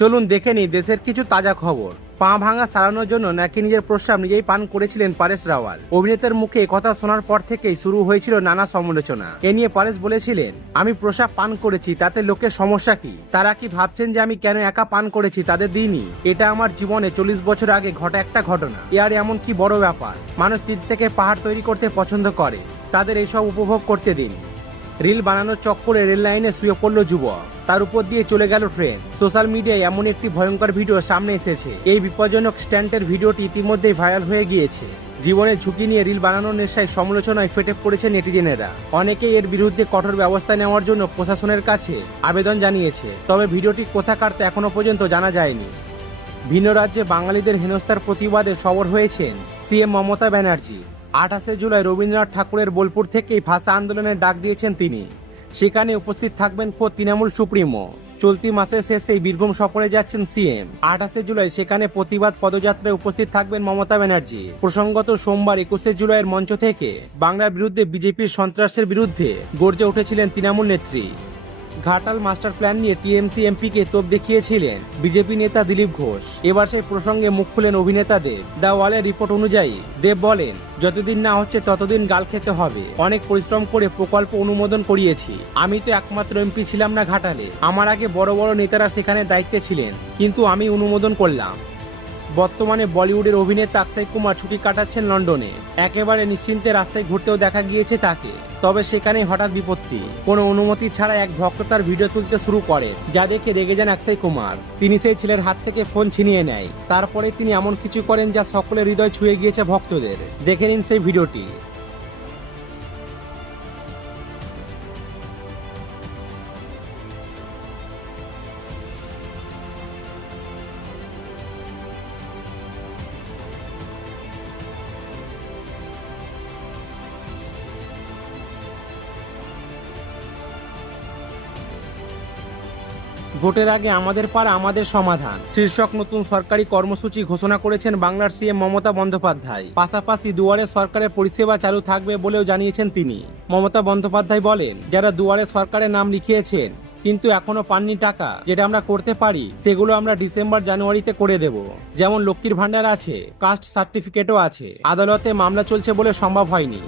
চলুন দেখে নিই দেশের কিছু তাজা খবর। পা ভাঙা সারানোর জন্য নাকি নিজের প্রস্রাব নিজেই পান করেছিলেন পারেশ রাওয়াল। অভিনেতার মুখে কথা শোনার পর থেকেই শুরু হয়েছিল নানা সমালোচনা। এ নিয়ে পারেশ বলেছিলেন, আমি প্রস্রাব পান করেছি, তাতে লোকের সমস্যা কি? তারা কি ভাবছেন যে আমি কেন একা পান করেছি তাদের দিইনি এটা আমার জীবনে চল্লিশ বছর আগে ঘটা একটা ঘটনা। এ আর এমন কি বড় ব্যাপার? মানুষ তীর থেকে পাহাড় তৈরি করতে পছন্দ করে। তাদের এইসব উপভোগ করতে দিন। রিল বানানোর চক্করে রেল লাইনে শুয়ে পড়ল যুবক। তার উপর দিয়ে চলে গেল ট্রেন। সোশ্যাল মিডিয়ায় এমন একটি ভয়ঙ্কর ভিডিও সামনে এসেছে। এই বিপজ্জনক স্ট্যান্ডের ভিডিওটি ইতিমধ্যেই ভাইরাল হয়ে গিয়েছে। জীবনের ঝুঁকি নিয়ে রিল বানানোর নেশায় সমালোচনায় ফেটে পড়েছে নেটিজেনেরা। অনেকেই এর বিরুদ্ধে কঠোর ব্যবস্থা নেওয়ার জন্য প্রশাসনের কাছে আবেদন জানিয়েছে। তবে ভিডিওটি কোথাকার তা এখনও পর্যন্ত জানা যায়নি। ভিন্ন রাজ্যে বাঙালিদের হেনস্থার প্রতিবাদে সবর হয়েছেন সিএম মমতা ব্যানার্জি। আঠাশে জুলাই রবীন্দ্রনাথ ঠাকুরের বোলপুর থেকেই ভাষা আন্দোলনের ডাক দিয়েছেন তিনি। সেখানে উপস্থিত থাকবেন খোদ তৃণমূল সুপ্রিমো। চলতি মাসের শেষে বীরভূম সফরে যাচ্ছেন সিএম। আঠাশে জুলাই সেখানে প্রতিবাদ পদযাত্রায় উপস্থিত থাকবেন মমতা ব্যানার্জি। প্রসঙ্গত সোমবার একুশে জুলাইয়ের মঞ্চ থেকে বাংলার বিরুদ্ধে বিজেপির সন্ত্রাসের বিরুদ্ধে গর্জে উঠেছিলেন তৃণমূল নেত্রী। ঘাটাল মাস্টার প্ল্যান নিয়ে টিএমসি এমপিকে তোপ দেখিয়েছিলেন বিজেপি নেতা দিলীপ ঘোষ। এবার সেই প্রসঙ্গে মুখ খুলেন অভিনেতা দেব দ্য ওয়ালের রিপোর্ট অনুযায়ী, দেব বলেন, যতদিন না হচ্ছে ততদিন গাল খেতে হবে। অনেক পরিশ্রম করে প্রকল্প অনুমোদন করিয়েছি। আমি তো একমাত্র এমপি ছিলাম না ঘাটালে। আমার আগে বড় বড় নেতারা সেখানে দায়িত্বে ছিলেন। কিন্তু আমি অনুমোদন করলাম। বর্তমানে বলিউডের অভিনেতা অক্ষয় কুমার ছুটি কাটাচ্ছেন লন্ডনে। একেবারে নিশ্চিন্তে রাস্তায় ঘুরতেও দেখা গিয়েছে তাকে। তবে সেখানে হঠাৎ বিপত্তি। কোনো অনুমতি ছাড়া এক ভক্ত তার ভিডিও তুলতে শুরু করে, যা দেখে রেগে যান অক্ষয় কুমার। তিনি সেই ছেলের হাত থেকে ফোন ছিনিয়ে নেয়। তারপরে তিনি এমন কিছু করেন যা সকলের হৃদয় ছুঁয়ে গিয়েছে ভক্তদের। দেখে নিন সেই ভিডিওটি। ভোটের আগে আমাদের পাড়া আমাদের সমাধান। শীর্ষক নতুন সরকারি কর্মসূচি ঘোষণা করেছেন বাংলার সিএম মমতা বন্দ্যোপাধ্যায়। পাশাপাশি দুয়ারে সরকারের পরিষেবা চালু থাকবে বলেও জানিয়েছেন তিনি। মমতা বন্দ্যোপাধ্যায় বলেন, যারা দুয়ারে সরকারের নাম লিখিয়েছেন, কিন্তু এখনও পাননি টাকা, যেটা আমরা করতে পারি, সেগুলো আমরা ডিসেম্বর জানুয়ারিতে করে দেব। যেমন লক্ষ্মীর ভান্ডার আছে, কাস্ট সার্টিফিকেটও আছে। আদালতে মামলা চলছে বলে সম্ভব হয়নি।